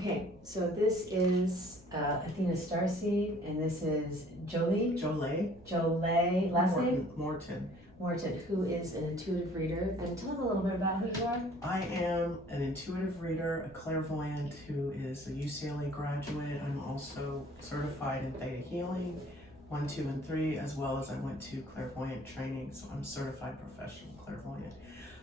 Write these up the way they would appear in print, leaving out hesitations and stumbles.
Okay, so this is Athena Starseed, and this is Jolé, last name? Morton, who is an intuitive reader. And tell them a little bit about who you are. I am an intuitive reader, a clairvoyant who is a UCLA graduate. I'm also certified in Theta Healing 1, 2, and 3, as well as I went to clairvoyant training, so I'm certified professional clairvoyant.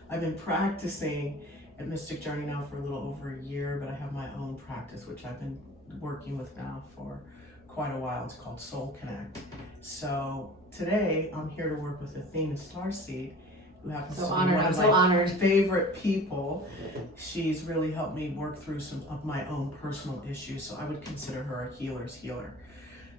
I've been practicing at Mystic Journey now for a little over a year, but I have my own practice, which I've been working with now for quite a while. It's called Soul Connect. So today I'm here to work with Athena Starseed, who happens to be one of my favorite people. She's really helped me work through some of my own personal issues, so I would consider her a healer's healer.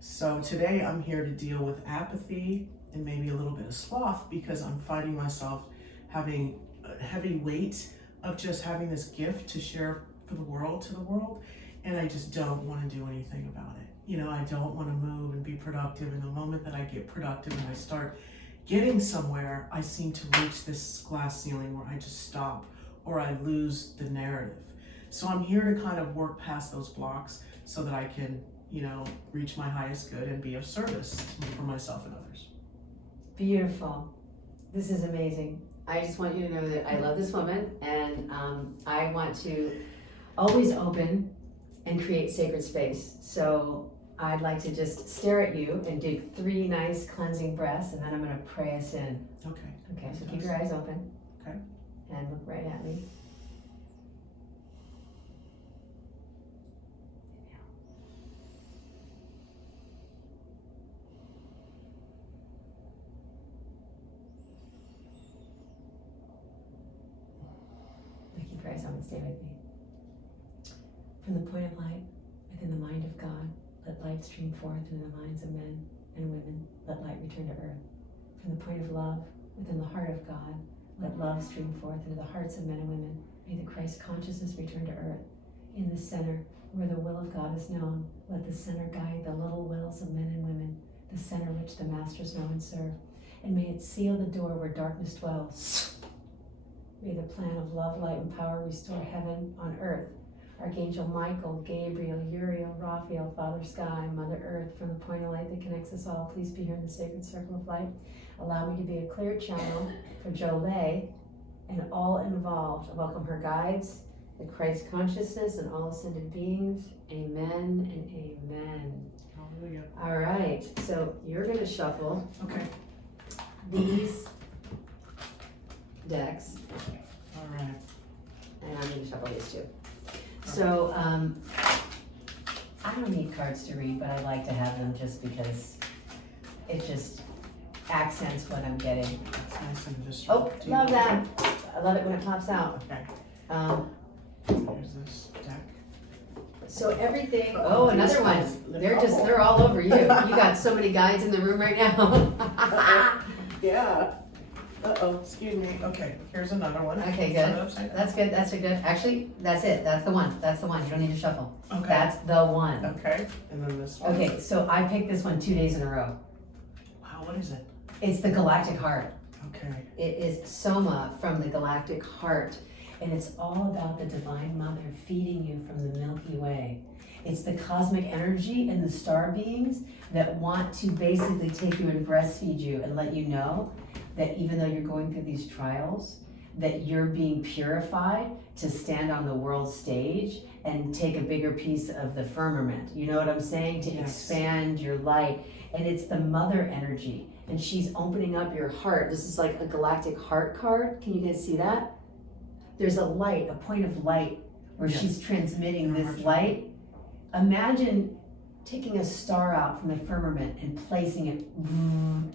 So today I'm here to deal with apathy and maybe a little bit of sloth, because I'm finding myself having a heavy weight of just having this gift to share for the world, to the world, and I just don't want to do anything about it. You know, I don't want to move and be productive, and the moment that I get productive and I start getting somewhere, I seem to reach this glass ceiling where I just stop or I lose the narrative. So I'm here to kind of work past those blocks so that I can, you know, reach my highest good and be of service for myself and others. Beautiful. This is amazing. I just want you to know that I love this woman, and I want to always open and create sacred space. So I'd like to just stare at you and do 3 nice cleansing breaths, and then I'm going to pray us in. Okay. Okay, so keep your eyes open. Okay. And look right at me. Keep your eyes open, stay with me. From the point of light within the mind of God, let light stream forth into the minds of men and women. Let light return to earth. From the point of love within the heart of God, let love stream forth into the hearts of men and women. May the Christ consciousness return to earth. In the center, where the will of God is known, let the center guide the little wills of men and women, the center which the masters know and serve. And may it seal the door where darkness dwells. May the plan of love, light, and power restore heaven on earth. Archangel Michael, Gabriel, Uriel, Raphael, Father Sky, Mother Earth, from the point of light that connects us all, please be here in the sacred circle of light. Allow me to be a clear channel for Jolé and all involved. I welcome her guides, the Christ consciousness, and all ascended beings. Amen and amen. Hallelujah. All right, so you're going to shuffle Okay. these decks. All right. And I'm going to shuffle these too. So, I don't need cards to read, but I like to have them just because it just accents what I'm getting. That's nice and just. Oh, love that. I love it when it pops out. Okay. Here's this deck. So everything, another one. They're all over you. You got so many guides in the room right now. Yeah. Excuse me. Okay, here's another one. Okay, good. That's good. That's a good. Actually, that's it. That's the one. That's the one. You don't need to shuffle. Okay. That's the one. Okay, and then this one. Okay, so I picked this one 2 days in a row. Wow, what is it? It's the Galactic Heart. Okay. It is Soma from the Galactic Heart, and it's all about the Divine Mother feeding you from the Milky Way. It's the cosmic energy and the star beings that want to basically take you and breastfeed you and let you know that even though you're going through these trials, that you're being purified to stand on the world stage and take a bigger piece of the firmament. You know what I'm saying? To expand your light. And it's the mother energy. And she's opening up your heart. This is like a galactic heart card. Can you guys see that? There's a light, a point of light, where she's transmitting this light. Imagine taking a star out from the firmament and placing it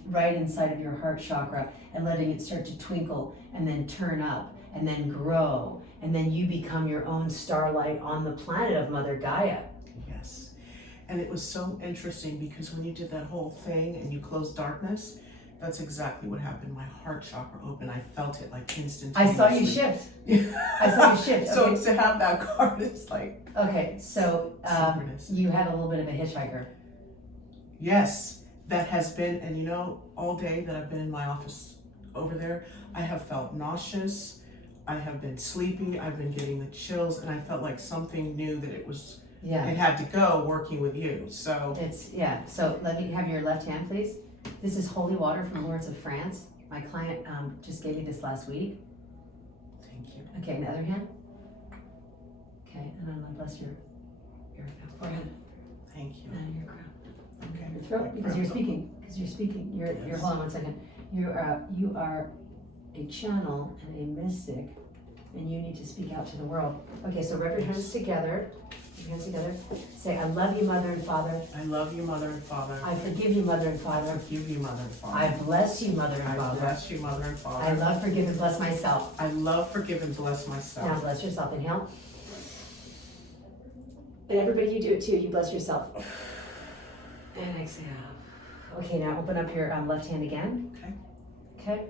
right inside of your heart chakra and letting it start to twinkle and then turn up and then grow. And then you become your own starlight on the planet of Mother Gaia. Yes. And it was so interesting because when you did that whole thing and you closed darkness, that's exactly what happened. My heart chakra opened. I felt it like instantaneously. I saw you shift. I saw you shift. So okay. To have that card, it's like... Okay, so you had a little bit of a hitchhiker. Yes, that has been, and you know, all day that I've been in my office over there, I have felt nauseous. I have been sleepy, I've been getting the chills, and I felt like something knew that it Yeah. had to go working with you, so. So let me have your left hand, please. This is holy water from Lords of France. My client just gave me this last week. Thank you. Okay, and the other hand. Okay, and I'm gonna bless your forehead Thank you. and your crown. Okay. Your throat, because you're speaking. You're hold on one second. You are a channel and a mystic, and you need to speak out to the world. Okay, so rub your hands together. Your hands together. Say, I love you, Mother and Father. I love you, Mother and Father. I forgive you, Mother and I Father. forgive you, Mother and Father. I bless you, Mother and I Father. bless you, Mother and Father. I love, forgive, and bless myself. I love, forgive, and bless Now myself. bless yourself. Inhale. And everybody, you do it too. You bless yourself. And exhale. Okay, now open up your left hand again. Okay. Okay.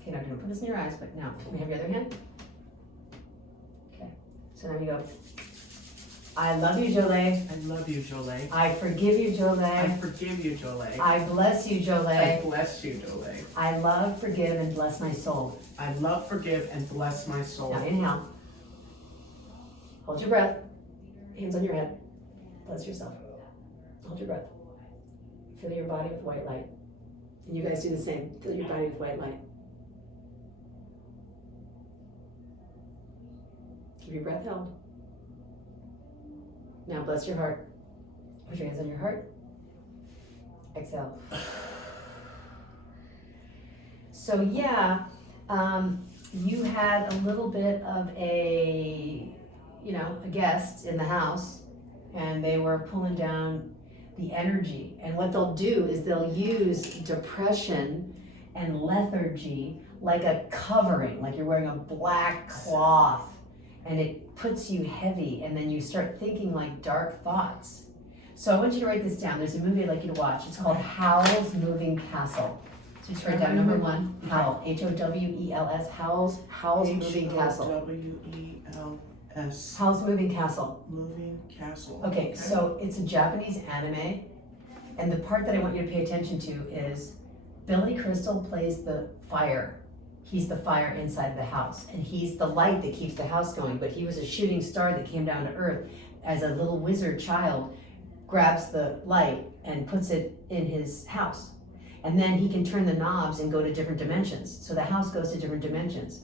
Okay, now don't put this in your eyes, but now let me have your other hand. Okay. So now we go. I love you, Jolé. I love you, Jolé. I forgive you, I Jolé. forgive you, Jolé. I bless you, I Jolé. bless you, Jolé. I love, forgive, and bless my soul. I love, forgive, and bless my soul. Now inhale. Hold your breath. Hands on your head. Bless yourself. Hold your breath. Fill your body with white light. And you guys do the same. Fill your body with white light. Keep your breath held. Now bless your heart. Put your hands on your heart. Exhale. So yeah, you had a little bit of a guest in the house, and they were pulling down the energy. And what they'll do is they'll use depression and lethargy like a covering, like you're wearing a black cloth, and it puts you heavy, and then you start thinking like dark thoughts. So I want you to write this down. There's a movie I'd like you to watch. It's called Howl's Moving Castle. So just write down number 1, Howl, Howels, Howl's Moving Castle. Howels. Howl's Moving Castle. Moving Castle. Okay, so it's a Japanese anime, and the part that I want you to pay attention to is Billy Crystal plays the fire. He's the fire inside of the house, and he's the light that keeps the house going, but he was a shooting star that came down to earth as a little wizard child, grabs the light and puts it in his house. And then he can turn the knobs and go to different dimensions. So the house goes to different dimensions.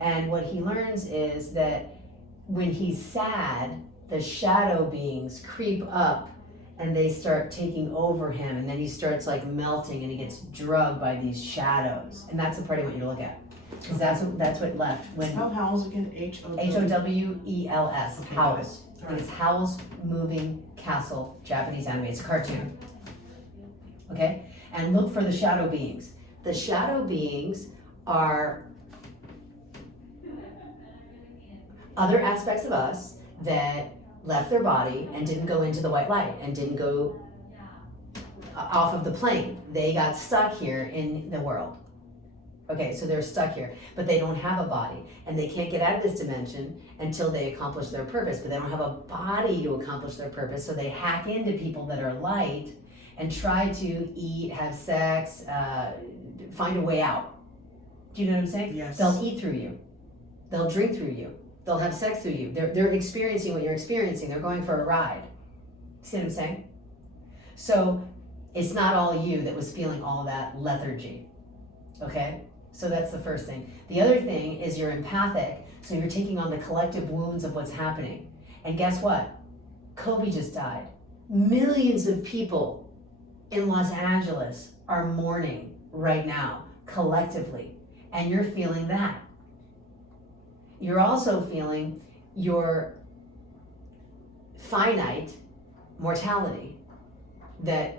And what he learns is that when he's sad, the shadow beings creep up and they start taking over him, and then he starts like melting and he gets drugged by these shadows. And that's the part I want you to look at, because that's what left when Spell Howls again. Howels. Okay, Howls. all And it's Howl's Moving Castle, Japanese anime. It's a cartoon. Okay? And look for the shadow beings. The shadow beings are other aspects of us that left their body and didn't go into the white light and didn't go off of the plane. They got stuck here in the world. Okay, so they're stuck here, but they don't have a body, and they can't get out of this dimension until they accomplish their purpose, but they don't have a body to accomplish their purpose, so they hack into people that are light and try to eat, have sex, find a way out. Do you know what I'm saying? Yes. They'll eat through you. They'll drink through you. They'll have sex through you. They're experiencing what you're experiencing. They're going for a ride. See what I'm saying? So it's not all you that was feeling all that lethargy. Okay? So that's the first thing. The other thing is you're empathic, so you're taking on the collective wounds of what's happening. And guess what? Kobe just died. Millions of people in Los Angeles are mourning right now, collectively. And you're feeling that. You're also feeling your finite mortality, that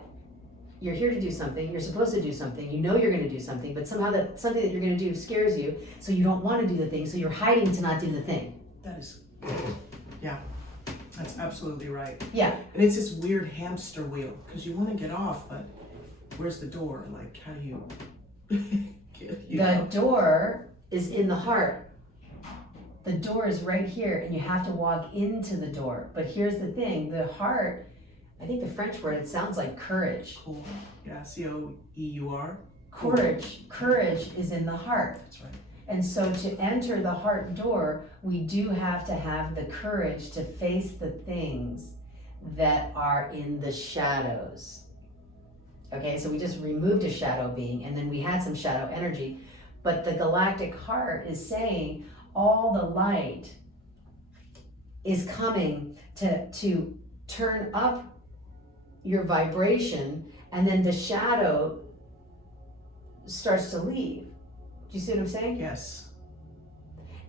you're here to do something, you're supposed to do something, you know you're going to do something, but somehow that something that you're going to do scares you, so you don't want to do the thing, so you're hiding to not do the thing. That is, yeah, that's absolutely right. Yeah. And it's this weird hamster wheel, because you want to get off, but where's the door? Like, how do you The door is in the heart. The door is right here, and you have to walk into the door. But here's the thing, the heart, I think the French word, it sounds like courage. Cool. Yeah, C-O-E-U-R. Courage is in the heart. That's right. And so to enter the heart door, we do have to have the courage to face the things that are in the shadows. Okay, so we just removed a shadow being, and then we had some shadow energy, but the galactic heart is saying all the light is coming to turn up your vibration, and then the shadow starts to leave. Do you see what I'm saying? Yes.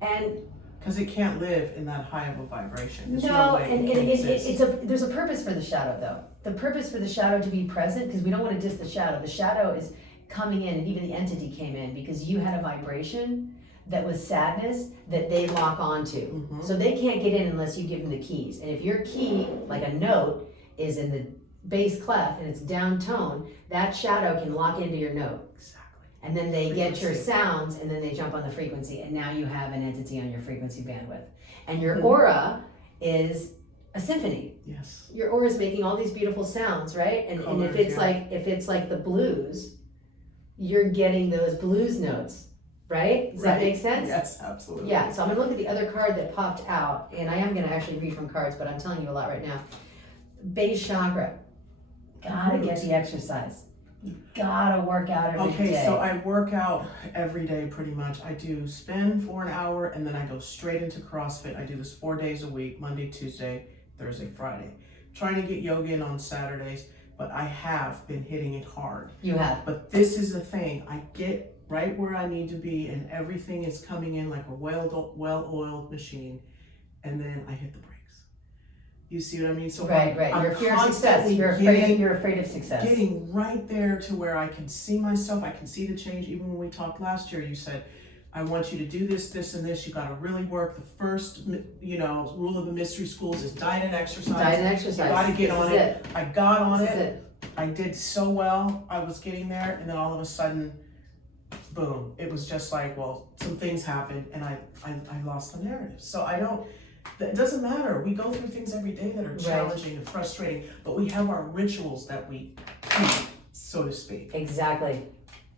And because it can't live in that high of a vibration. There's no, way and it can exist. there's a purpose for the shadow though. The purpose for the shadow to be present, because we don't want to diss the shadow. The shadow is coming in, and even the entity came in because you had a vibration that was sadness that they lock onto. So they can't get in unless you give them the keys. And if your key, like a note, is in the bass clef and it's down tone, that shadow can lock into your note. Exactly. And then they get your sounds, and then they jump on the frequency, and now you have an entity on your frequency bandwidth. And your aura is a symphony. Yes. Your aura is making all these beautiful sounds, right? And, Colors, and if it's like the blues, you're getting those blues notes, right? Does that make sense? Yes, absolutely. Yeah, so I'm gonna look at the other card that popped out, and I am gonna actually read from cards, but I'm telling you a lot right now. Base chakra. Gotta get the exercise. You gotta work out every day. Okay, so I work out every day pretty much. I do spin for an hour, and then I go straight into CrossFit. I do this 4 days a week, Monday, Tuesday, Thursday, Friday. Trying to get yoga in on Saturdays, but I have been hitting it hard. You have. But this is the thing, I get right where I need to be, and everything is coming in like a well-oiled machine, and then I hit the brakes. You see what I mean? So right. You're fear of success. You're afraid of success. Getting right there to where I can see myself, I can see the change. Even when we talked last year, you said, I want you to do this, this, and this. You got to really work. The first, rule of the mystery schools is diet and exercise. Diet and exercise. You got to get on it. I got on it. I did so well. I was getting there, and then all of a sudden, boom! It was just like, well, some things happened, and I lost the narrative. So it doesn't matter. We go through things every day that are challenging and frustrating, but we have our rituals that we keep, so to speak. Exactly.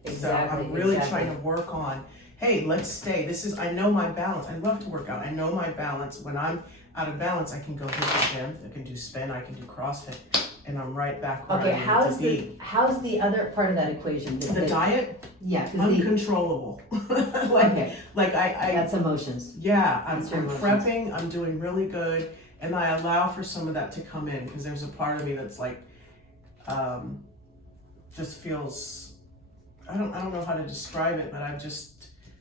So I'm really trying to work on, hey, let's stay. I know my balance. I love to work out. I know my balance. When I'm out of balance, I can go hit the gym. I can do spin. I can do CrossFit. And I'm right back where I need to be. How's the other part of that equation? The diet? Yeah. Uncontrollable. That's emotions. Yeah, I'm prepping. I'm doing really good. And I allow for some of that to come in, because there's a part of me that's like, just feels, I don't know how to describe it, but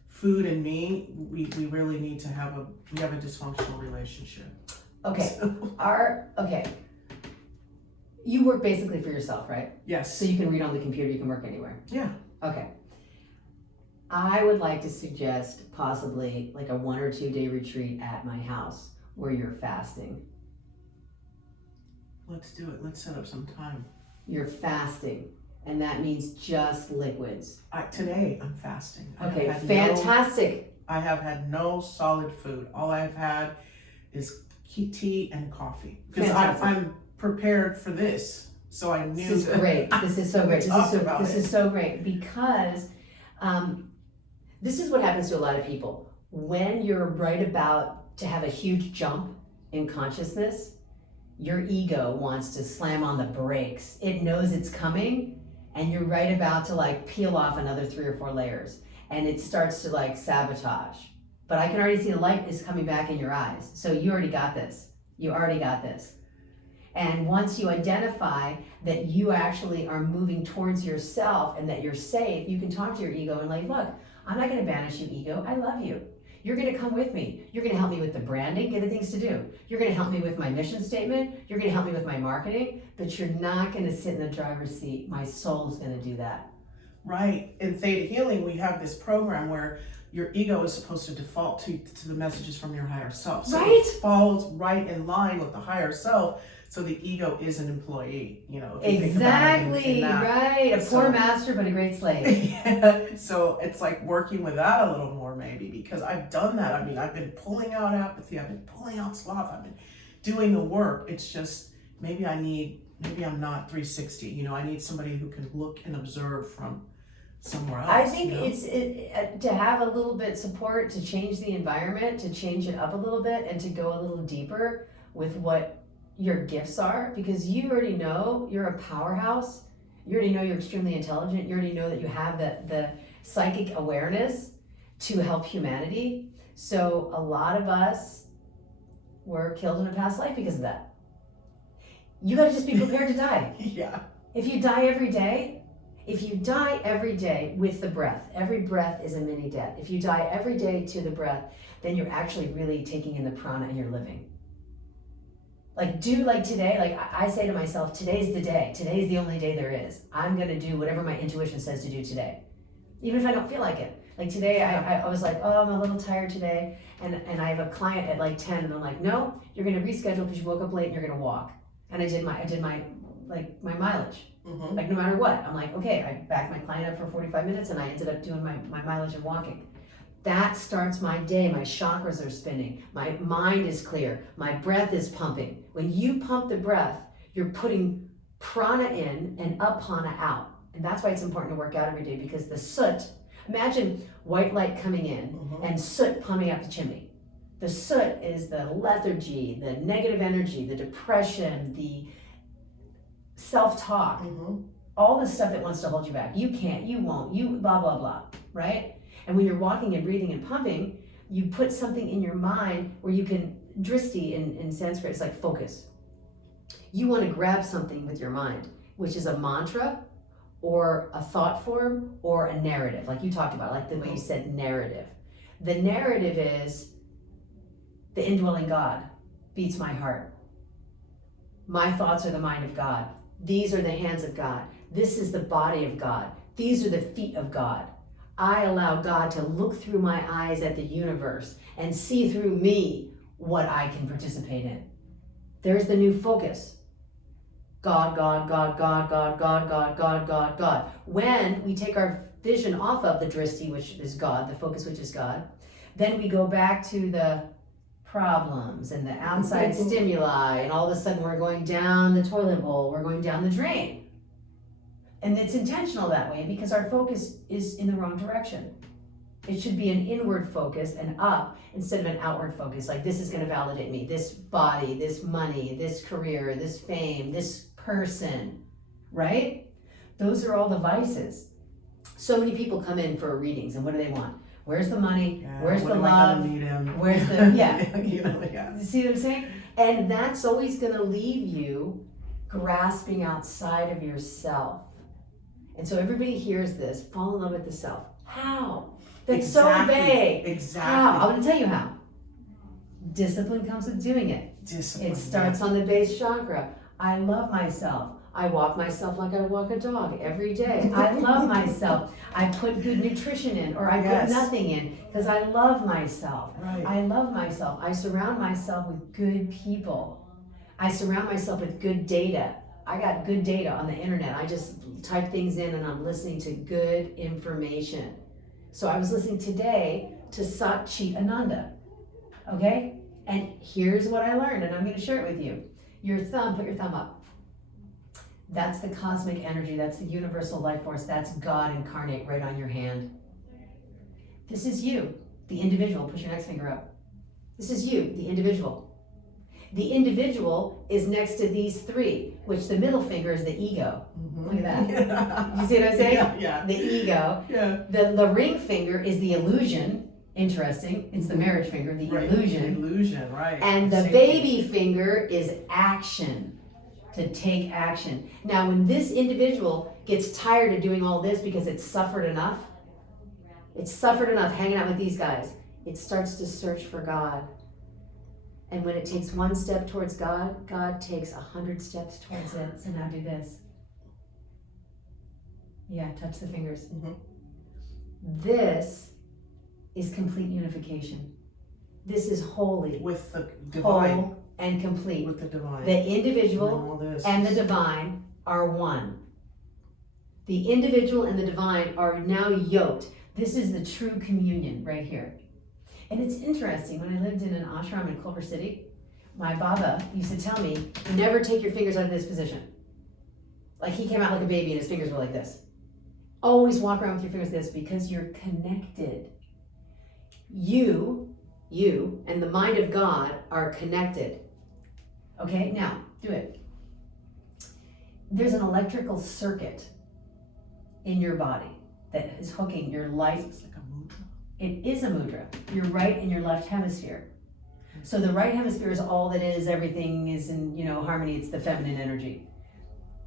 food and me, we really need to have a dysfunctional relationship. Okay. You work basically for yourself, right? Yes. So you can read on the computer, you can work anywhere. Yeah. Okay. I would like to suggest possibly like a 1 or 2 day retreat at my house where you're fasting. Let's do it. Let's set up some time. You're fasting, and that means just liquids. Today I'm fasting. Okay, fantastic. I have had no solid food. All I've had is tea and coffee. Because I'm prepared for this, so I knew. This is great. This is so great. This is so great because this is what happens to a lot of people when you're right about to have a huge jump in consciousness. Your ego wants to slam on the brakes. It knows it's coming, and you're right about to like peel off another 3 or 4 layers, and it starts to like sabotage. But I can already see the light is coming back in your eyes. So you already got this. You already got this. And once you identify that you actually are moving towards yourself and that you're safe, you can talk to your ego and like, look, I'm not going to banish you, ego. I love you. You're going to come with me. You're going to help me with the branding, give the things to do. You're going to help me with my mission statement. You're going to help me with my marketing, but you're not going to sit in the driver's seat. My soul's going to do that. Right. In Theta Healing, we have this program where your ego is supposed to default to the messages from your higher self. So it falls right in line with the higher self. So the ego is an employee, Exactly, right. A poor master, but a great slave. Yeah. So it's like working with that a little more maybe, because I've done that. I mean, I've been pulling out apathy. I've been pulling out sloth. I've been doing the work. It's just, maybe I'm not 360. I need somebody who can look and observe from somewhere else. I think you know? it's to have a little bit support, to change the environment, to change it up a little bit, and to go a little deeper with what your gifts are, because you already know you're a powerhouse. You already know you're extremely intelligent. You already know that you have the psychic awareness to help humanity. So a lot of us were killed in a past life because of that. You gotta just be prepared to die. Yeah. If you die every day, with the breath, every breath is a mini death. If you die every day to the breath, then you're actually really taking in the prana and you're living. Like today, like I say to myself, today's the day. Today's the only day there is. I'm gonna do whatever my intuition says to do today. Even if I don't feel like it. Like today, I was like, oh, I'm a little tired today. And I have a client at like 10 and I'm like, no, you're gonna reschedule because you woke up late and you're gonna walk. And I did my mileage. Mm-hmm. Like no matter what, I'm like, okay, I backed my client up for 45 minutes and I ended up doing my mileage and walking. That starts my day. My chakras are spinning. My mind is clear. My breath is pumping. When you pump the breath, you're putting prana in and apana out. And that's why it's important to work out every day, because the soot, imagine white light coming in Mm-hmm. and soot pumping up the chimney. The soot is the lethargy, the negative energy, the depression, the self-talk, Mm-hmm. all the stuff that wants to hold you back. You can't, you won't, you blah, blah, blah, right? And when you're walking and breathing and pumping, you put something in your mind where you can, dristi in Sanskrit, it's like focus. You want to grab something with your mind, which is a mantra or a thought form or a narrative, like you talked about, like the way you said narrative. The narrative is the indwelling God beats my heart. My thoughts are the mind of God. These are the hands of God. This is the body of God. These are the feet of God. I allow God to look through my eyes at the universe and see through me what I can participate in. There's the new focus. God, God, God, God, God, God, God, God, God, God. When we take our vision off of the dristi, which is God, the focus, which is God, then we go back to the problems and the outside stimuli, and all of a sudden we're going down the toilet bowl, we're going down the drain. And it's intentional that way because our focus is in the wrong direction. It should be an inward focus and up instead of an outward focus. Like, this is going to validate me, this body, this money, this career, this fame, this person, right? Those are all the vices. So many people come in for readings, and what do they want? Where's the money? Yeah, Where's when the am I gonna love? meet him? Where's the, yeah. You know, yeah. You see what I'm saying? And that's always going to leave you grasping outside of yourself. And so everybody hears this, fall in love with the self. How? That's Exactly. so vague. Exactly. How? I'm going to tell you how. Discipline comes with doing it. Discipline. It starts on the base chakra. I love myself. I walk myself like I walk a dog every day. I love myself. I put good nutrition in, or I Yes. put nothing in, because I love myself. Right. I love myself. I surround myself with good people. I surround myself with good data. I got good data on the internet. I just type things in and I'm listening to good information. So I was listening today to Sat Chit Ananda. Okay? And here's what I learned, and I'm going to share it with you. Your thumb, put your thumb up. That's the cosmic energy. That's the universal life force. That's God incarnate right on your hand. This is you, the individual. Push your next finger up. This is you, the individual. The individual is next to these three, which the middle finger is the ego. Mm-hmm. Look at that. Yeah. You see what I'm saying? Yeah. The ego. Yeah. The ring finger is the illusion. Interesting. It's the marriage finger, the Right. illusion. Illusion, right. And the Same baby finger is action, to take action. Now, when this individual gets tired of doing all this because it's suffered enough hanging out with these guys, it starts to search for God. And when it takes one step towards God, God takes 100 steps towards it. So now do this. Yeah, touch the fingers. Mhm. This is complete unification. This is holy, With the divine. whole, and complete. With the divine. The individual And all this. and the divine are one. The individual and the divine are now yoked. This is the true communion right here. And it's interesting, when I lived in an ashram in Culver City, my Baba used to tell me, never take your fingers out of this position. Like, he came out like a baby and his fingers were like this. Always walk around with your fingers like this because you're connected. You and the mind of God are connected. Okay, now do it. There's an electrical circuit in your body that is hooking your light. It's like a mudra. It is a mudra, your right and your left hemisphere. So the right hemisphere is all that is, everything is in, harmony, it's the feminine energy.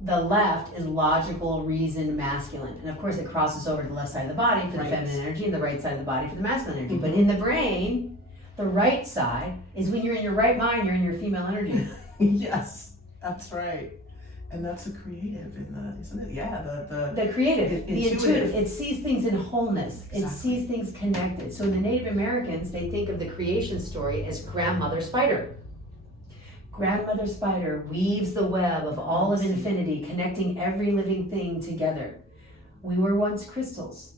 The left is logical, reason, masculine. And of course it crosses over to the left side of the body for the feminine energy and the right side of the body for the masculine energy. But in the brain, the right side is when you're in your right mind, you're in your female energy. Yes, that's right. And that's a creative, isn't it? Yeah, the creative, the intuitive. It sees things in wholeness. Exactly. It sees things connected. So in the Native Americans, they think of the creation story as grandmother spider. Grandmother spider weaves the web of all of infinity, connecting every living thing together. We were once crystals,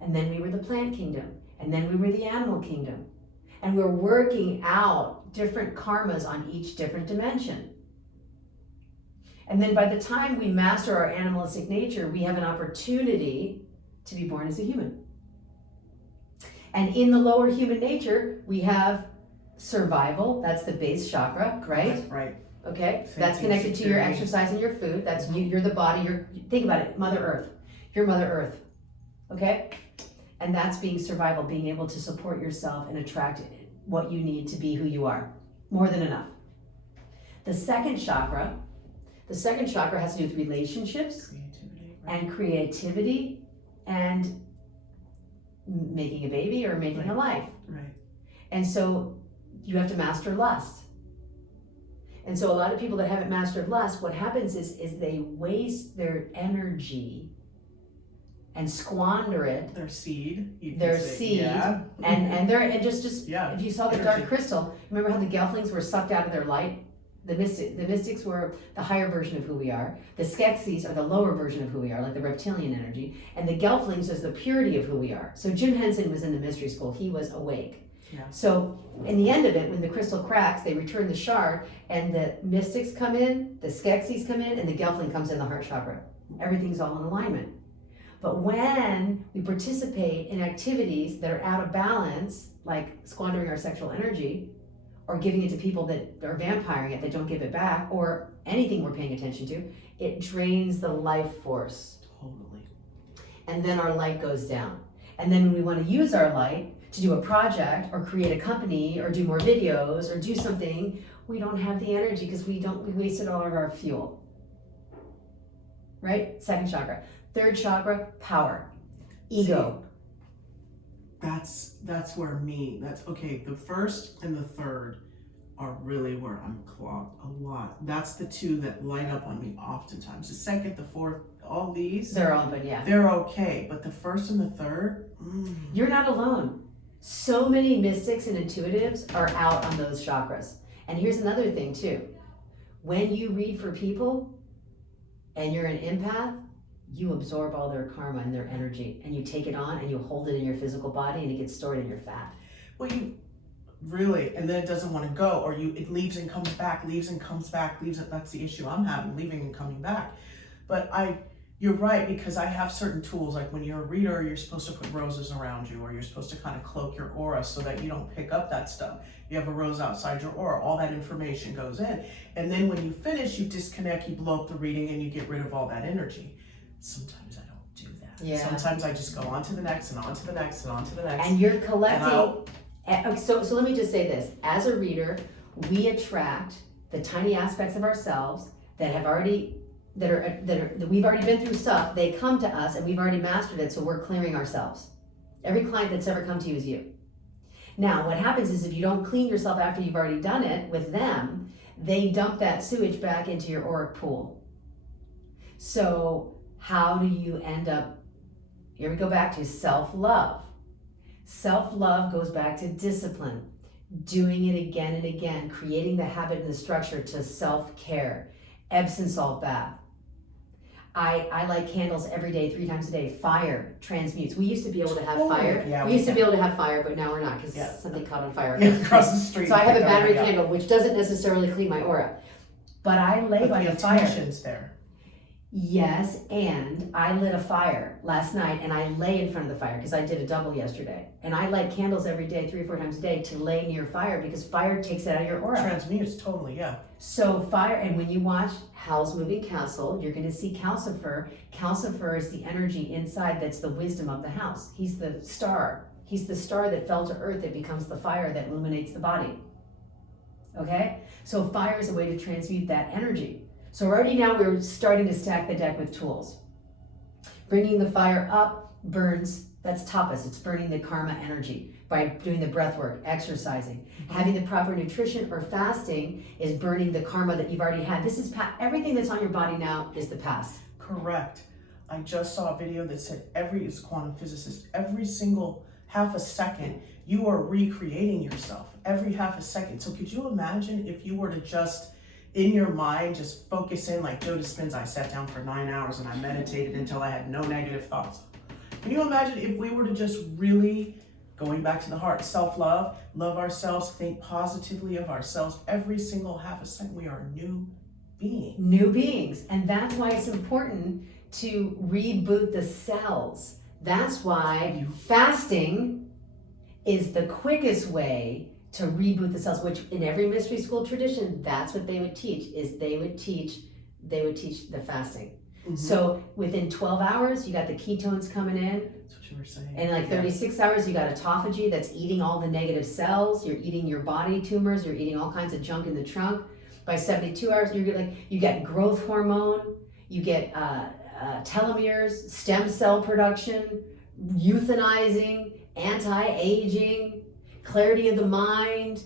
and then we were the plant kingdom, and then we were the animal kingdom. And we're working out different karmas on each different dimension. And then by the time we master our animalistic nature, we have an opportunity to be born as a human. And in the lower human nature, we have survival. That's the base chakra, right? Right. Okay, that's connected to your exercise and your food. That's you're the body. Think about it, Mother Earth. You're Mother Earth. Okay? And that's being survival, being able to support yourself and attract what you need to be who you are. More than enough. The second chakra has to do with relationships, and creativity and making a baby or making a life. Right. And so you have to master lust. And so a lot of people that haven't mastered lust, what happens is they waste their energy and squander it. Their seed. Yeah. And just yeah. If you saw the dark crystal, remember how the gelflings were sucked out of their light? The mystics were the higher version of who we are. The Skeksis are the lower version of who we are, like the reptilian energy. And the Gelflings is the purity of who we are. So Jim Henson was in the mystery school. He was awake. Yeah. So in the end of it, when the crystal cracks, they return the shard, and the mystics come in, the Skeksis come in, and the Gelfling comes in the heart chakra. Everything's all in alignment. But when we participate in activities that are out of balance, like squandering our sexual energy, or giving it to people that are vampiring it, that don't give it back, or anything we're paying attention to, it drains the life force. Totally. And then our light goes down. And then when we want to use our light to do a project, or create a company, or do more videos, or do something, we don't have the energy because we wasted all of our fuel. Right? Second chakra. Third chakra, power. Ego. That's where the first and the third are really where I'm clogged a lot. That's the two that light up on me oftentimes. The second, the fourth, all these, they're open, yeah. They're okay, but the first and the third, You're not alone. So many mystics and intuitives are out on those chakras. And here's another thing too. When you read for people and you're an empath, you absorb all their karma and their energy, and you take it on and you hold it in your physical body, and it gets stored in your fat. Well, you really, and then it doesn't want to go, or it leaves and comes back, that's the issue I'm having, leaving and coming back. But you're right, because I have certain tools, like when you're a reader, you're supposed to put roses around you, or you're supposed to kind of cloak your aura so that you don't pick up that stuff. You have a rose outside your aura, all that information goes in. And then when you finish, you disconnect, you blow up the reading, and you get rid of all that energy. Sometimes I don't do that. Yeah. Sometimes I just go on to the next and on to the next and on to the next. And you're collecting. So let me just say this. As a reader, we attract the tiny aspects of ourselves that we've already been through stuff. They come to us and we've already mastered it, so we're clearing ourselves. Every client that's ever come to you is you. Now, what happens is if you don't clean yourself after you've already done it with them, they dump that sewage back into your auric pool. So how do you end up, here we go back to self-love. Self-love goes back to discipline, doing it again and again, creating the habit and the structure to self-care. Epsom salt bath. I light candles every day, 3 times a day. Fire transmutes. We used to be able to have fire. Yeah, we used to be able to have fire, but now we're not because something caught on fire. Across the street. So I have a battery candle, which doesn't necessarily clean my aura. But I lay by the fire. Intention's there. Yes, and I lit a fire last night and I lay in front of the fire because I did a double yesterday. And I light candles every day, 3 or 4 times a day to lay near fire because fire takes it out of your aura. Transmutes, totally, yeah. So fire, and when you watch Howl's Moving Castle, you're gonna see Calcifer. Calcifer is the energy inside that's the wisdom of the house. He's the star. He's the star that fell to earth that becomes the fire that illuminates the body. Okay? So fire is a way to transmute that energy. So already now we're starting to stack the deck with tools. Bringing the fire up burns, that's tapas, it's burning the karma energy by doing the breath work, exercising. Having the proper nutrition or fasting is burning the karma that you've already had. This is everything that's on your body now is the past. Correct. I just saw a video that said as a quantum physicist, every single half a second, you are recreating yourself every half a second. So could you imagine if you were to just, in your mind, just focus in like Joe Dispenza, I sat down for 9 hours and I meditated until I had no negative thoughts. Can you imagine if we were to just really, going back to the heart, self-love, love ourselves, think positively of ourselves every single half a second, we are a new being. New beings. And that's why it's important to reboot the cells. That's why fasting is the quickest way to reboot the cells, which in every mystery school tradition, that's what they would teach, is they would teach the fasting. Mm-hmm. So within 12 hours, you got the ketones coming in. That's what you were saying. And like 36 hours, you got autophagy that's eating all the negative cells. You're eating your body tumors. You're eating all kinds of junk in the trunk. By 72 hours, you get growth hormone. You get telomeres, stem cell production, euthanizing, anti-aging, clarity of the mind.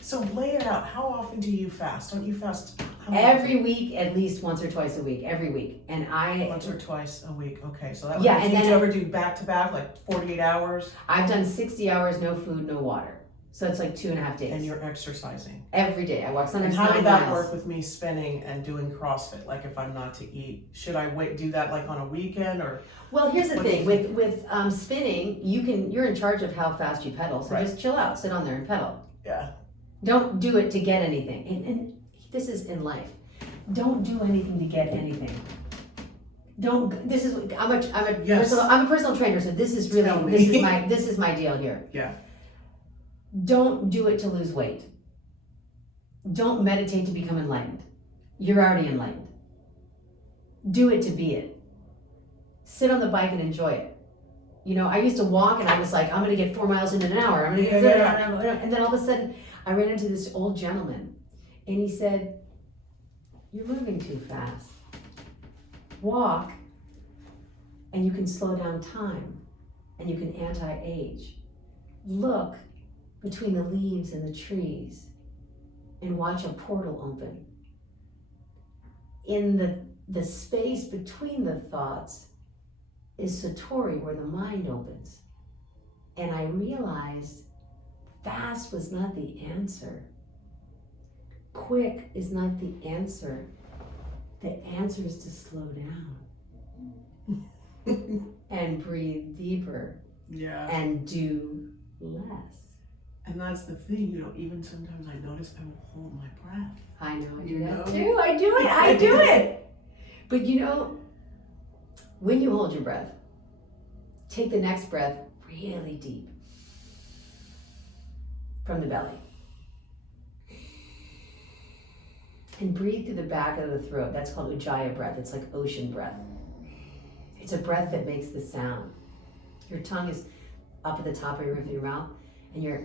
So lay it out. How often do you fast? Don't you fast? Every week, at least once or twice a week. Every week, and once or twice a week. Okay, so that and did then you ever do back to back, like 48 hours? I've done 60 hours, no food, no water. So it's like 2.5 days. And you're exercising every day. I walk sometimes 9 miles. miles. How did that work with me spinning and doing CrossFit? Like if I'm not to eat, should I do that like on a weekend or? Well, here's the thing with spinning, you're in charge of how fast you pedal. So just chill out, sit on there and pedal. Yeah. Don't do it to get anything. And this is in life. Don't do anything to get anything. I'm a personal trainer, so this is my deal here. Yeah. Don't do it to lose weight. Don't meditate to become enlightened. You're already enlightened. Do it to be it. Sit on the bike and enjoy it. You know, I used to walk and I was like, I'm gonna get 4 miles in an hour. And then all of a sudden I ran into this old gentleman and he said, you're moving too fast. Walk and you can slow down time and you can anti-age. Look between the leaves and the trees and watch a portal open. In the space between the thoughts is Satori, where the mind opens. And I realized fast was not the answer. Quick is not the answer. The answer is to slow down and breathe deeper and do less. And that's the thing, you know, even sometimes I notice I will hold my breath. I know, I do that too. I do it. But you know, when you hold your breath, take the next breath really deep from the belly. And breathe through the back of the throat. That's called Ujjayi breath. It's like ocean breath. It's a breath that makes the sound. Your tongue is up at the top of your roof of your mouth, and you're.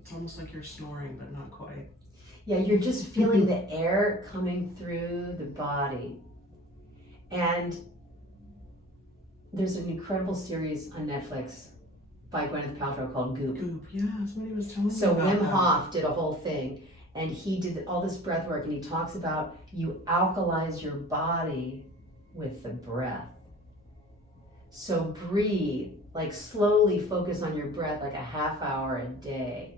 It's almost like you're snoring, but not quite. Yeah, you're just feeling the air coming through the body. And there's an incredible series on Netflix by Gwyneth Paltrow called Goop. Goop, yeah, somebody was telling me So about Wim that. Hof did a whole thing, and he did all this breath work, and he talks about you alkalize your body with the breath. So breathe, like slowly focus on your breath, like a half hour a day.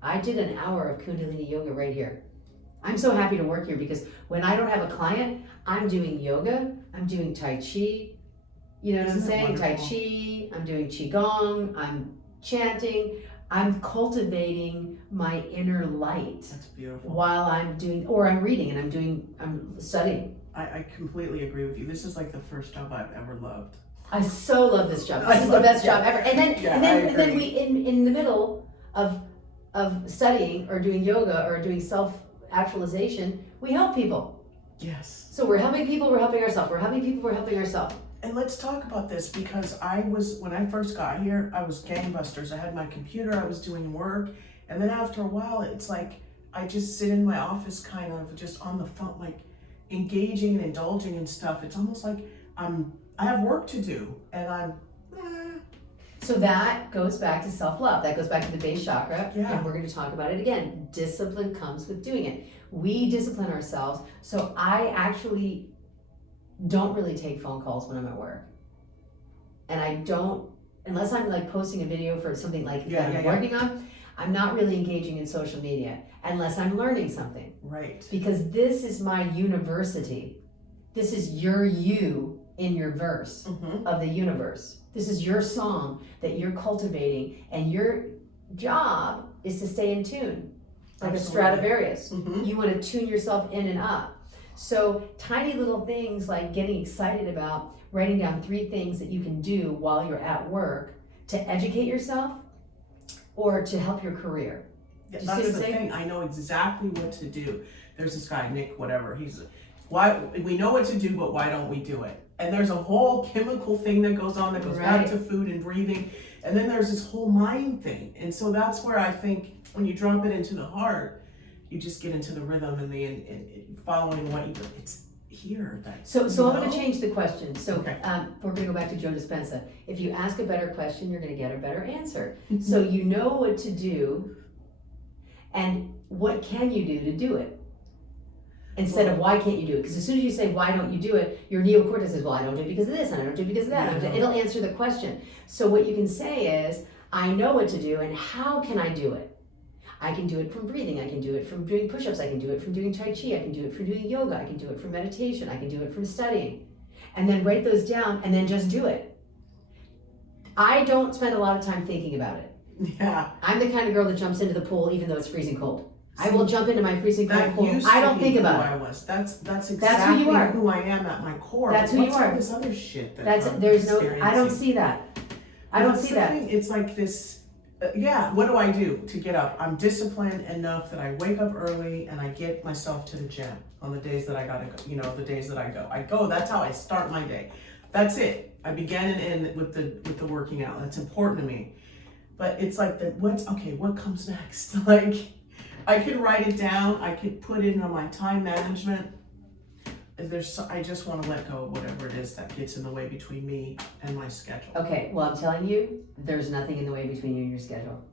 I did an hour of Kundalini yoga right here. I'm so happy to work here because when I don't have a client, I'm doing yoga, I'm doing Tai Chi, you know what I'm saying? Tai Chi, I'm doing Qigong, I'm chanting, I'm cultivating my inner light That's beautiful. while I'm doing, or I'm reading and I'm studying. I completely agree with you. This is like the first job I've ever loved. I so love this job. This is the best job ever. And then we in the middle of studying or doing yoga or doing self-actualization, we help people. Yes. So we're helping people, we're helping ourselves. We're helping people, we're helping ourselves. And let's talk about this because when I first got here, I was gangbusters. I had my computer, I was doing work. And then after a while, it's like, I just sit in my office kind of just on the phone, like engaging and indulging in stuff. It's almost like I have work to do and So that goes back to self-love. That goes back to the base chakra. Yeah. And we're going to talk about it again. Discipline comes with doing it. We discipline ourselves. So I actually don't really take phone calls when I'm at work. And I don't, unless I'm like posting a video for something like that I'm working on, I'm not really engaging in social media unless I'm learning something. Right. Because this is my university. This is your you in your verse of the universe. This is your song that you're cultivating, and your job is to stay in tune, like a Stradivarius. You want to tune yourself in and up. So tiny little things like getting excited about writing down 3 things that you can do while you're at work to educate yourself or to help your career. Yeah, that's the thing. I know exactly what to do. There's this guy, Nick, whatever. Why we know what to do, but why don't we do it? And there's a whole chemical thing that goes on that goes back to food and breathing. And then there's this whole mind thing. And so that's where I think when you drop it into the heart, you just get into the rhythm and following what it's here. So I'm going to change the question. So we're going to go back to Joe Dispenza. If you ask a better question, you're going to get a better answer. So you know what to do, and what can you do to do it? Instead of why can't you do it? Because as soon as you say why don't you do it, your neocortex says, well, I don't do it because of this and I don't do it because of that. It'll answer the question. So what you can say is, I know what to do and how can I do it? I can do it from breathing, I can do it from doing push-ups, I can do it from doing Tai Chi, I can do it from doing yoga, I can do it from meditation, I can do it from studying. And then write those down and then just do it. I don't spend a lot of time thinking about it. Yeah. I'm the kind of girl that jumps into the pool even though it's freezing cold. I will jump into my freezing cold pool. I don't think about it. I was. That's exactly who I am at my core. That's who you are. This other shit that I don't see that. I don't see that. It's like this. What do I do to get up? I'm disciplined enough that I wake up early and I get myself to the gym on the days that I gotta go. The days that I go. That's how I start my day. That's it. I begin and end with the working out. That's important to me. But it's like what comes next? Like, I could write it down. I could put it into my time management. I just want to let go of whatever it is that gets in the way between me and my schedule. Okay, well, I'm telling you, there's nothing in the way between you and your schedule.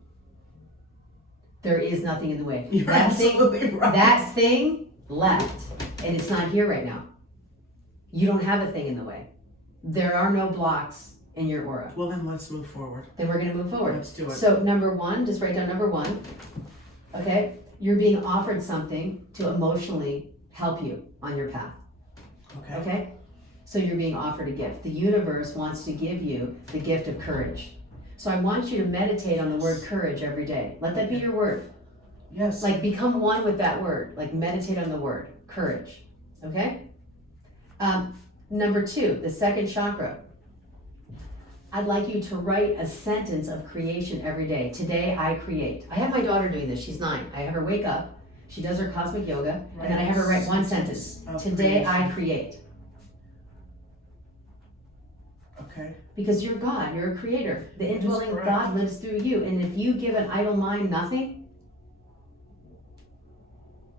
There is nothing in the way. You're absolutely right. That thing left, and it's not here right now. You don't have a thing in the way. There are no blocks in your aura. Well, then let's move forward. Then we're going to move forward. Let's do it. So number 1, just write down number 1. Okay? You're being offered something to emotionally help you on your path. Okay? So you're being offered a gift. The universe wants to give you the gift of courage. So I want you to meditate on the word courage every day. Let that be your word. Yes. Like, become one with that word. Like, meditate on the word courage. Okay? Number 2, the second chakra. I'd like you to write a sentence of creation every day. Today I create. I have my daughter doing this. She's 9. I have her wake up. She does her cosmic yoga. And then I have her write one sentence. Today I create. Okay. Because you're God. You're a creator. The indwelling God lives through you. And if you give an idle mind nothing,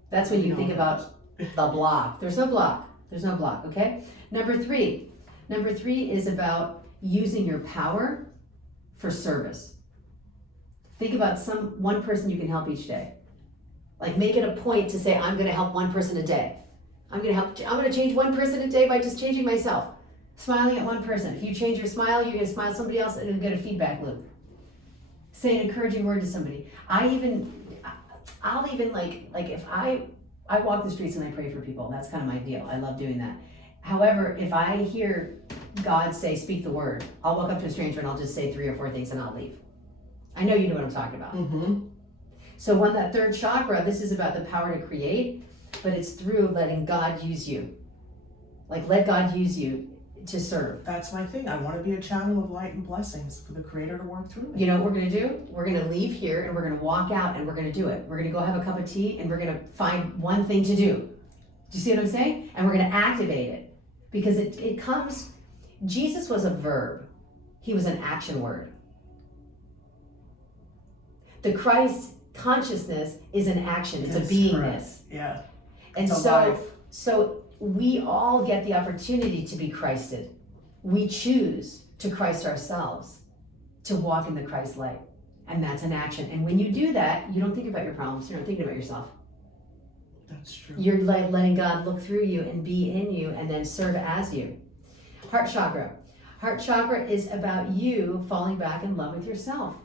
that's when you think about the block. There's no block. There's no block, okay? Number 3. Number 3 is about using your power for service. Think about one person you can help each day. Like, make it a point to say, I'm going to help one person a day. I'm going to change one person a day by just changing myself. Smiling at one person. If you change your smile, you're going to smile at somebody else and it'll get a feedback loop. Say an encouraging word to somebody. I'll even like if I walk the streets and I pray for people. That's kind of my deal. I love doing that. However, if I hear God say, speak the word, I'll walk up to a stranger and I'll just say 3 or 4 things and I'll leave. I know you know what I'm talking about. Mm-hmm. So when that third chakra, this is about the power to create, but it's through letting God use you. Like, let God use you to serve. That's my thing. I want to be a channel of light and blessings for the Creator to work through me. You know what we're going to do? We're going to leave here and we're going to walk out and we're going to do it. We're going to go have a cup of tea and we're going to find one thing to do. Do you see what I'm saying? And we're going to activate it. Because it comes, Jesus was a verb. He was an action word. The Christ consciousness is an action. It's That's a beingness. correct. Yeah. And It's so, alive. so we all get the opportunity to be Christed. We choose to Christ ourselves, to walk in the Christ light. And that's an action. And when you do that, you don't think about your problems. You're not thinking about yourself. That's true. You're like letting God look through you and be in you and then serve as you. Heart chakra. Heart chakra is about you falling back in love with yourself.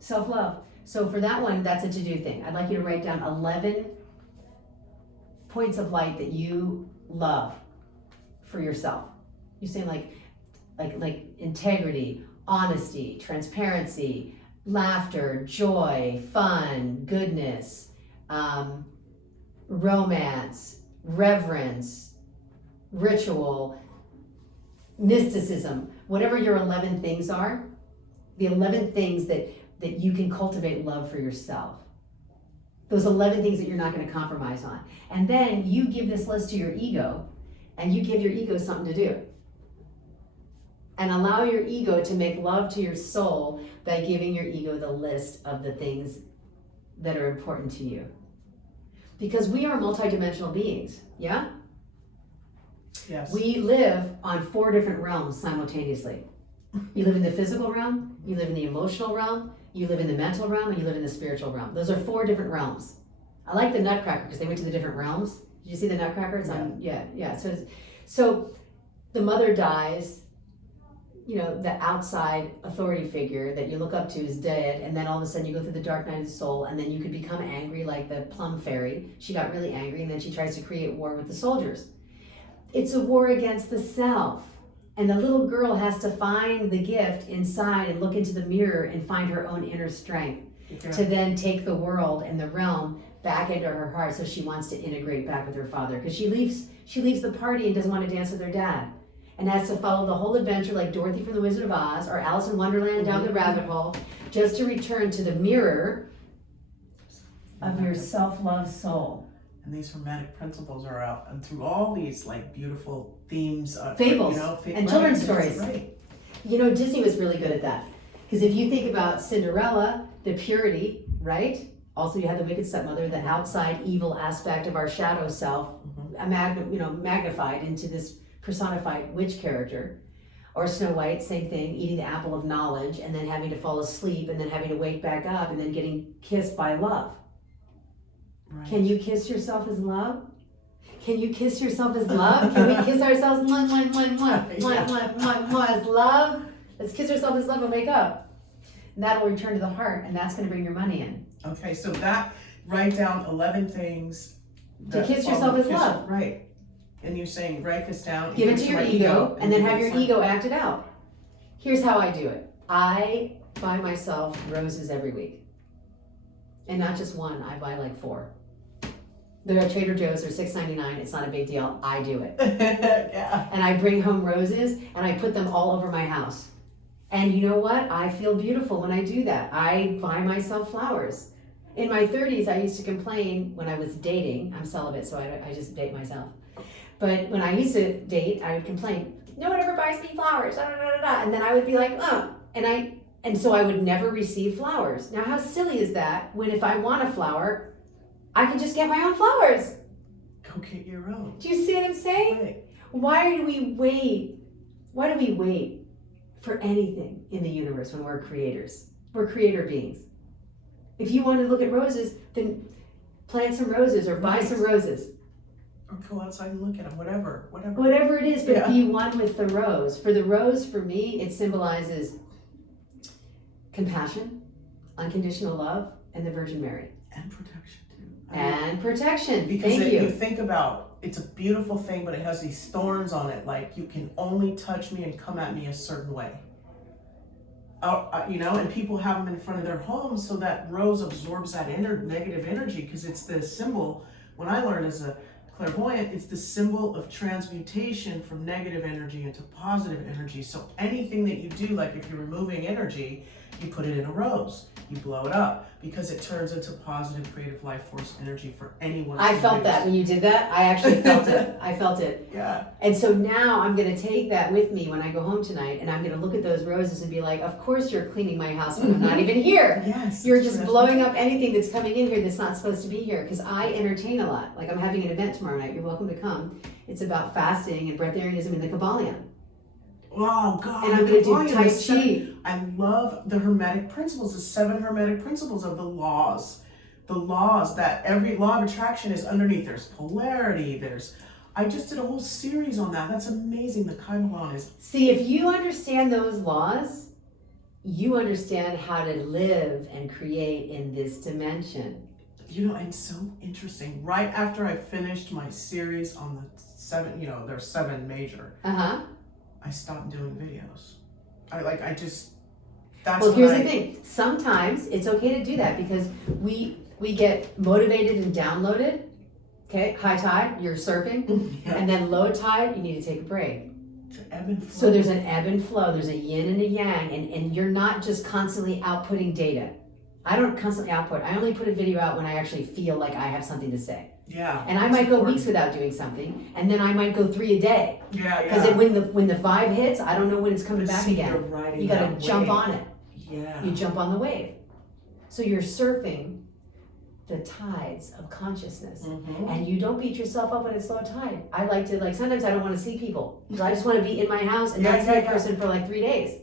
Self-love. So for that one, that's a to-do thing. I'd like you to write down 11 points of light that you love for yourself. You're saying like integrity, honesty, transparency, laughter, joy, fun, goodness, romance, reverence, ritual, mysticism, whatever your 11 things are, the 11 things that you can cultivate love for yourself. Those 11 things that you're not going to compromise on. And then you give this list to your ego, and you give your ego something to do. And allow your ego to make love to your soul by giving your ego the list of the things that are important to you. Because we are multidimensional beings, yeah? Yes. We live on 4 different realms simultaneously. You live in the physical realm, you live in the emotional realm, you live in the mental realm, and you live in the spiritual realm. Those are 4 different realms. I like the Nutcracker because they went to the different realms. Did you see the Nutcracker? It's on, yeah. So the mother dies, you know, the outside authority figure that you look up to is dead, and then all of a sudden you go through the dark night of the soul, and then you could become angry like the plum fairy. She got really angry, and then she tries to create war with the soldiers. It's a war against the self. And the little girl has to find the gift inside and look into the mirror and find her own inner strength to then take the world and the realm back into her heart. So she wants to integrate back with her father because she leaves the party and doesn't want to dance with her dad and has to follow the whole adventure like Dorothy from the Wizard of Oz or Alice in Wonderland down the rabbit hole just to return to the mirror of your self-love soul. And these hermetic principles are out and through all these like beautiful themes, fables, you know, and children's right, stories. Right. You know, Disney was really good at that. Because if you think about Cinderella, the purity, right? Also, you had the wicked stepmother, the outside evil aspect of our shadow self, magnified into this personified witch character. Or Snow White, same thing, eating the apple of knowledge and then having to fall asleep and then having to wake back up and then getting kissed by love. Right. Can you kiss yourself as love? Can you kiss yourself as love? Can we kiss ourselves as love? Let's kiss ourselves as love and wake up. And that'll return to the heart, and that's going to bring your money in. Okay, so write down 11 things. To kiss yourself as love. Right. And you're saying, write this down. Give it to your ego, and then have your ego act it out. Here's how I do it. I buy myself roses every week. And not just one, I buy like 4. They're at Trader Joe's, they're $6.99, it's not a big deal, I do it. Yeah. And I bring home roses, and I put them all over my house. And you know what? I feel beautiful when I do that. I buy myself flowers. In my 30s, I used to complain when I was dating. I'm celibate, so I just date myself. But when I used to date, I would complain, no one ever buys me flowers, da, da, da, da. And then I would be like, oh, and so I would never receive flowers. Now, how silly is that when if I want a flower, I can just get my own flowers? Go get your own. Do you see what I'm saying? Right. Why do we wait? Why do we wait for anything in the universe when we're creators? We're creator beings. If you want to look at roses, then plant some roses or buy some roses. Or go outside and look at them, whatever. Whatever it is, but be one with the rose. For the rose, for me, it symbolizes compassion, unconditional love, and the Virgin Mary. And protection, too. And protection. Because Thank you. You think about, it's a beautiful thing, but it has these thorns on it. Like, you can only touch me and come at me a certain way. you know, and people have them in front of their homes so that rose absorbs that negative energy, because it's the symbol. When I learned as a clairvoyant, it's the symbol of transmutation from negative energy into positive energy. So anything that you do, like if you're removing energy, you put it in a rose, you blow it up, because it turns into positive creative life force energy for anyone. I felt that when you did that. I actually felt it. I felt it. Yeah. And so now I'm going to take that with me when I go home tonight, and I'm going to look at those roses and be like, of course you're cleaning my house when I'm not even here. Yes. You're just blowing up anything that's coming in here that's not supposed to be here, because I entertain a lot. Like I'm having an event tomorrow night. You're welcome to come. It's about fasting and breatharianism in the Kabbalion. Oh God! And I'm going to do Tai Chi. I love the Hermetic principles, the 7 Hermetic principles of the laws that every law of attraction is underneath. There's polarity. I just did a whole series on that. That's amazing. The Kabbalah is. See, if you understand those laws, you understand how to live and create in this dimension. You know, it's so interesting. Right after I finished my series on the 7, you know, there's 7 major. I stopped doing videos. Well, here's the thing. Sometimes it's okay to do that, because we get motivated and downloaded. Okay, high tide, you're surfing, Yeah. and then low tide, you need to take a break. To ebb and flow. So there's an ebb and flow. There's a yin and a yang, and you're not just constantly outputting data. I don't constantly output. I only put a video out when I actually feel like I have something to say. Yeah. And I might go weeks without doing something, and then I might go 3 a day. Yeah, Because when the vibe hits, I don't know when it's coming back again. You got to jump on it. Yeah. You jump on the wave. So you're surfing the tides of consciousness. And you don't beat yourself up when it's low tide. I like to, sometimes I don't want to see people. So I just want to be in my house and not see a person for 3 days.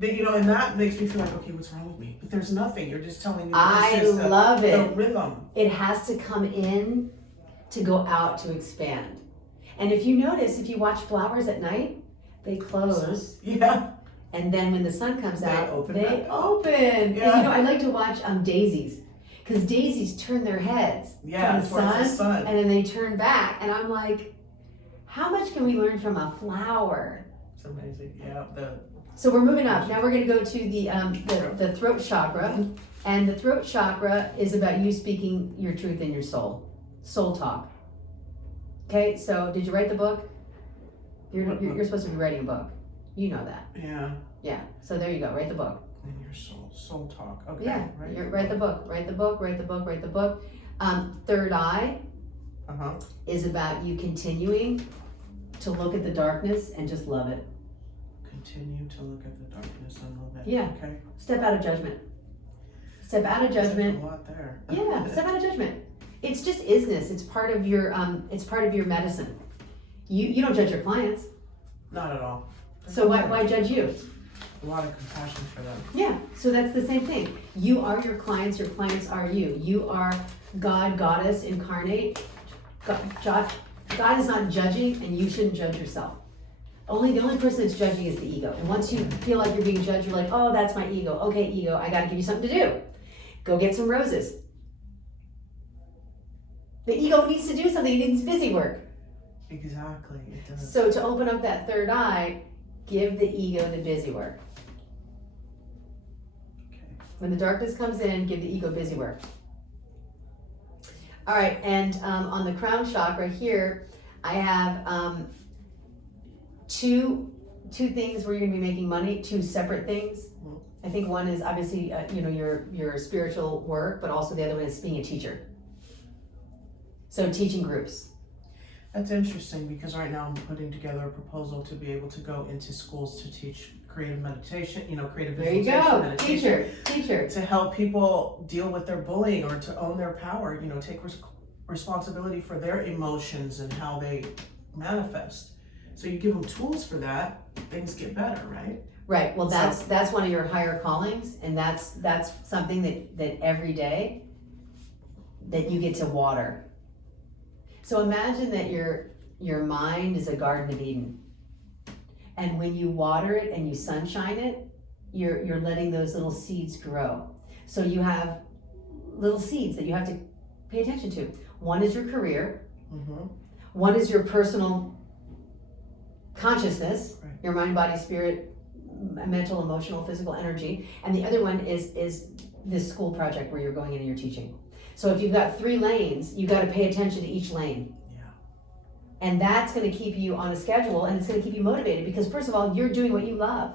You know, and that makes me feel like, okay, what's wrong with me? But there's nothing. You're just telling me. I love it. The rhythm. It has to come in to go out to expand. And if you notice, if you watch flowers at night, they close. Yeah. And then when the sun comes out, they Yeah. open. And I like to watch daisies, because daisies turn their heads from the sun, and then they turn back. And I'm like, how much can we learn from a flower? It's amazing. Yeah. So we're moving up. Now we're going to go to the throat chakra. And the throat chakra is about you speaking your truth in your soul. Soul talk. Okay, so did you write the book? You're supposed to be writing a book. You know that. Yeah. Yeah, so there you go. Write the book. In your soul talk. Okay. Yeah, write the book. Write the book. Third eye is about you continuing to look at the darkness and just love it. Continue to look at the darkness and love it. Yeah. Okay. Step out of judgment. Step out of judgment. There's a lot there. Yeah, step out of judgment. It's just isness. It's part of your medicine. You don't judge your clients. Not at all. So why judge you? A lot of compassion for them. Yeah, so that's the same thing. You are your clients are you. You are God, Goddess, incarnate. God is not judging, and you shouldn't judge yourself. The only person that's judging is the ego. And once you feel like you're being judged, you're like, oh, that's my ego. Okay, ego, I gotta give you something to do. Go get some roses. The ego needs to do something, it needs busy work. Exactly, it does. So to open up that third eye, give the ego the busy work. Okay. When the darkness comes in, give the ego busy work. All right, and on the crown chakra here, I have two things where you're gonna be making money, 2 separate things. I think one is obviously, your spiritual work, but also the other one is being a teacher. So teaching groups. That's interesting, because right now I'm putting together a proposal to be able to go into schools to teach creative meditation, creative There you visualization, go, meditation. teacher. To help people deal with their bullying, or to own their power, take responsibility for their emotions and how they manifest. So you give them tools for that, things get better, right? Right, well that's one of your higher callings, and that's something that every day that you get to water. So imagine that your mind is a Garden of Eden. And when you water it and you sunshine it, you're letting those little seeds grow. So you have little seeds that you have to pay attention to. One is your career. One is your personal consciousness, your mind, body, spirit, mental, emotional, physical energy, and the other one is this school project where you're going in and you're teaching. So if you've got 3 lanes, you got to pay attention to each lane. Yeah. And that's going to keep you on a schedule, and it's going to keep you motivated because first of all, you're doing what you love.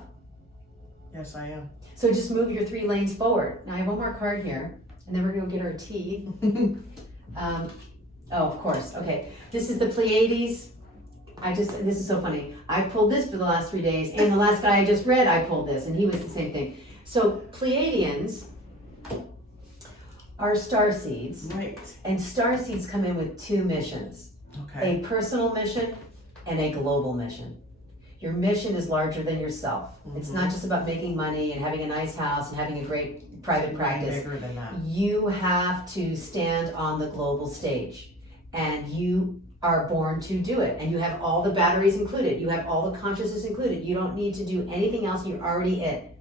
Yes, I am. So just move your 3 lanes forward. Now I have one more card here, and then we're going to get our tea. Oh, of course. Okay. This is the Pleiades. This is so funny. I've pulled this for the last 3 days, and the last guy I just read, I pulled this, and he was the same thing. So Pleiadians are starseeds, Right. and starseeds come in with 2 missions: Okay. a personal mission and a global mission. Your mission is larger than yourself. It's not just about making money and having a nice house and having a great private practice. Bigger than that. You have to stand on the global stage, and you are born to do it, and you have all the batteries included, you have all the consciousness included. You don't need to do anything else. You're already it.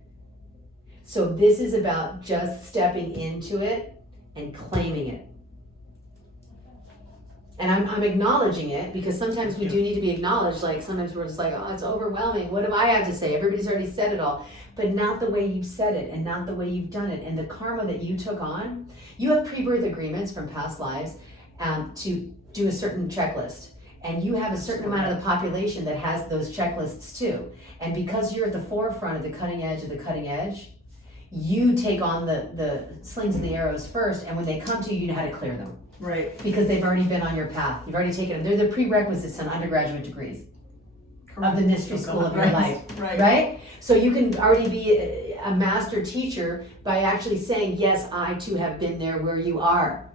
So this is about just stepping into it and claiming it. And I'm acknowledging it because sometimes we do need to be acknowledged. Like sometimes we're just like, oh, it's overwhelming. What do I have to say? Everybody's already said it all. But not the way you've said it and not the way you've done it. And the karma that you took on, you have pre-birth agreements from past lives to do a certain checklist. And you have a certain amount of the population that has those checklists too. And because you're at the forefront of the cutting edge of the cutting edge, you take on the slings and the arrows first. And when they come to you, you know how to clear them. Right. Because they've already been on your path. You've already taken them. They're the prerequisites on undergraduate degrees of the mystery school of your life. Right? So you can already be a master teacher by actually saying, yes, I too have been there where you are.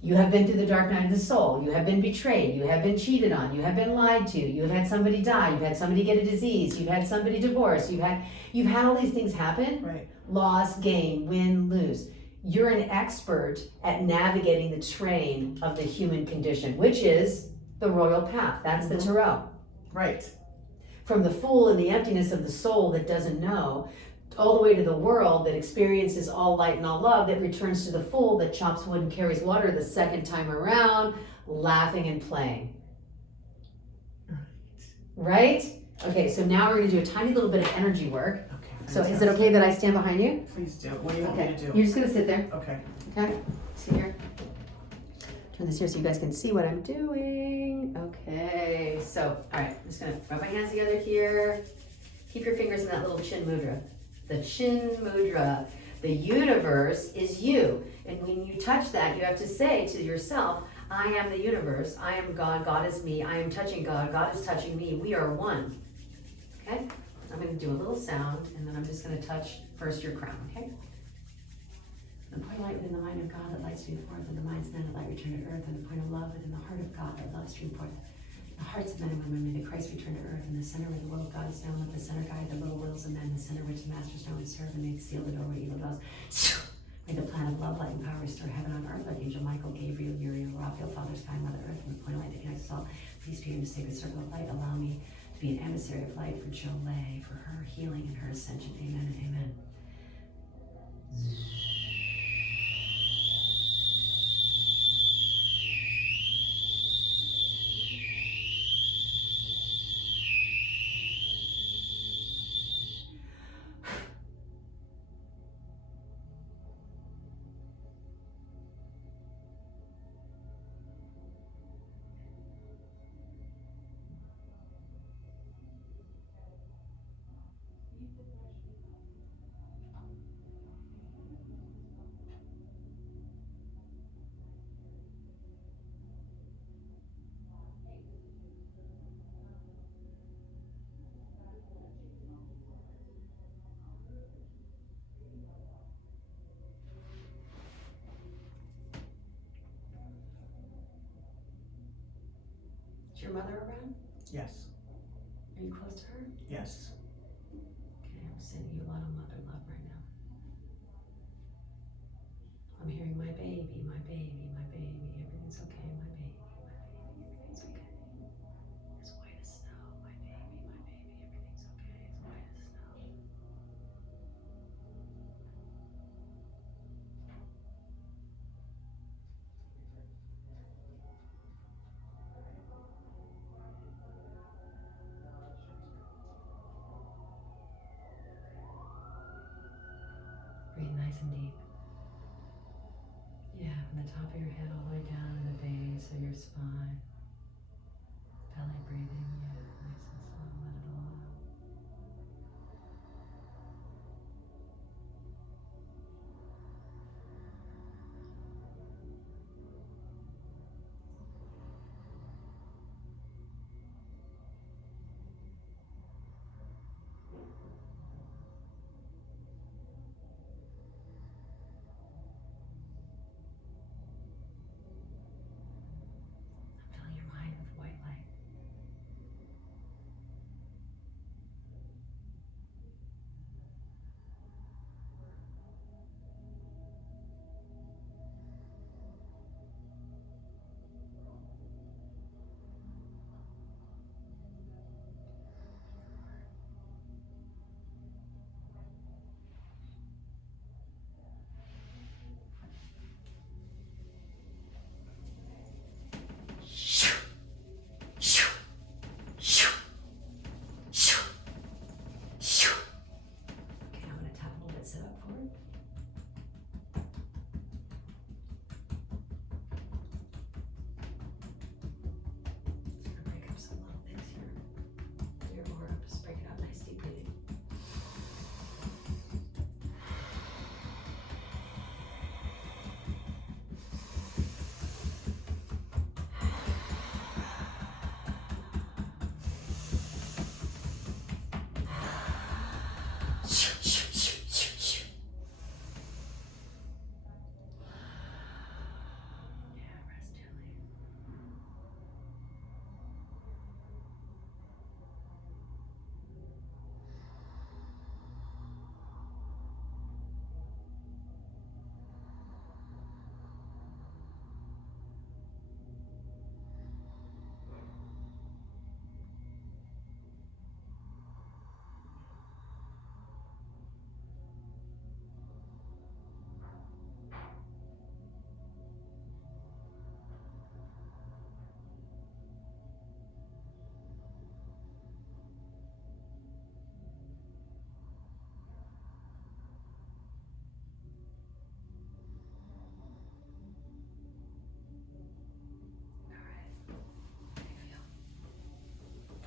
You have been through the dark night of the soul. You have been betrayed. You have been cheated on. You have been lied to. You have had somebody die. You've had somebody get a disease. You've had somebody divorce. You've had all these things happen. Right. Loss, gain, win, lose. You're an expert at navigating the terrain of the human condition, which is the royal path. That's the tarot. Right. From the fool and the emptiness of the soul that doesn't know, all the way to the world that experiences all light and all love, that returns to the fool that chops wood and carries water the second time around, laughing and playing. Right? Okay, so now we're going to do a tiny little bit of energy work. Okay. So is it okay that I stand behind you? Please do. What do you want me to do? You're just going to sit there. Okay. Okay, see here. Turn this here so you guys can see what I'm doing. Okay, so, all right, I'm just gonna rub my hands together here. Keep your fingers in that little chin mudra. The chin mudra. The universe is you. And when you touch that, you have to say to yourself, I am the universe, I am God, God is me, I am touching God, God is touching me, we are one. Okay? I'm gonna do a little sound, and then I'm just gonna touch first your crown, okay? The point of light within the mind of God that lights stream forth, and the mind's men that light return to earth, and the point of love within the heart of God that love stream forth. The hearts of men and women, may the Christ return to earth, and the center where the will of God is known, let the center guide the little wills of men, the center which the masters know and serve, and may seal the door where evil dwells. May the plan of love, light, and power restore heaven on earth, like Angel Michael, Gabriel, Uriel, Raphael, Father, Sky, Mother Earth, and the point of light that connects us all. Please be in the sacred circle of light. Allow me to be an emissary of light for Jolé, for her healing and her ascension. Amen and amen. Is your mother around? Yes. Are you close to her? Yes. Okay, I'm sending you a lot of mother love right now. I'm hearing my baby, my baby, my baby. Everything's okay, my baby, my baby. Everything's okay. It's white as snow, my baby, my baby. Everything's okay. It's white as snow. and deep. Yeah, from the top of your head all the way down to the base of your spine. Belly breathing, yeah, nice and slow, let it all out. Filling your mind with white light. Okay, I'm gonna tap a little bit, sit up forward. Just gonna break up some little things here. Your aura, just break it up, nice deep breathing. Yeah, rest gently.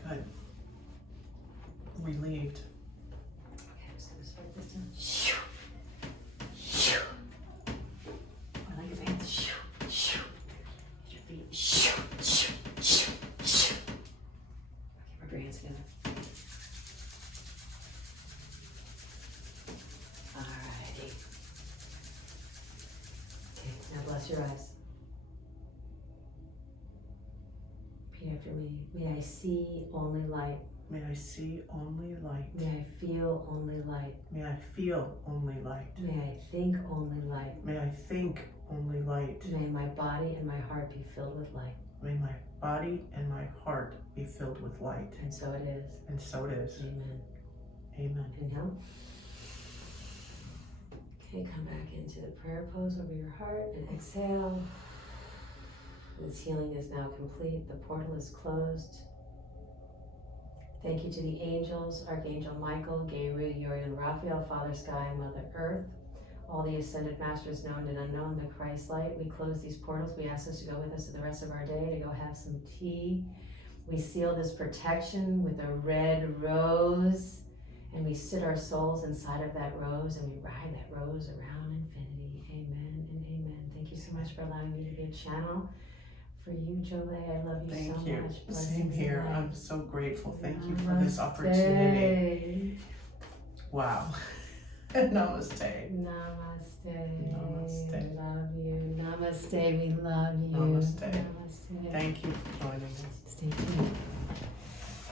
Good. Relieved. Okay, I'm just gonna start this down. I like your hands. Get your feet. Okay, rub your hands together. Alrighty. Okay, now bless your eyes. Repeat after me. May I see only light. May I see only light. May I feel only light. May I feel only light. May I think only light. May I think only light. May my body and my heart be filled with light. May my body and my heart be filled with light. And so it is. And so it is. Amen. Amen. Inhale. Okay, come back into the prayer pose over your heart and exhale. This healing is now complete. The portal is closed. Thank you to the angels, Archangel Michael, Gabriel, Uriel, Raphael, Father Sky, and Mother Earth, all the ascended masters known and unknown, the Christ light. We close these portals. We ask us to go with us for the rest of our day, to go have some tea. We seal this protection with a red rose, and we sit our souls inside of that rose, and we ride that rose around infinity. Amen and amen. Thank you so much for allowing me to be a channel for you, Jolé. I love you Thank so you. much. Same Blessings here. and light. I'm so grateful. Thank you for this opportunity. Wow. Namaste. Namaste. Namaste. Love you. Namaste. We love you. Namaste. Namaste. Thank you for joining us.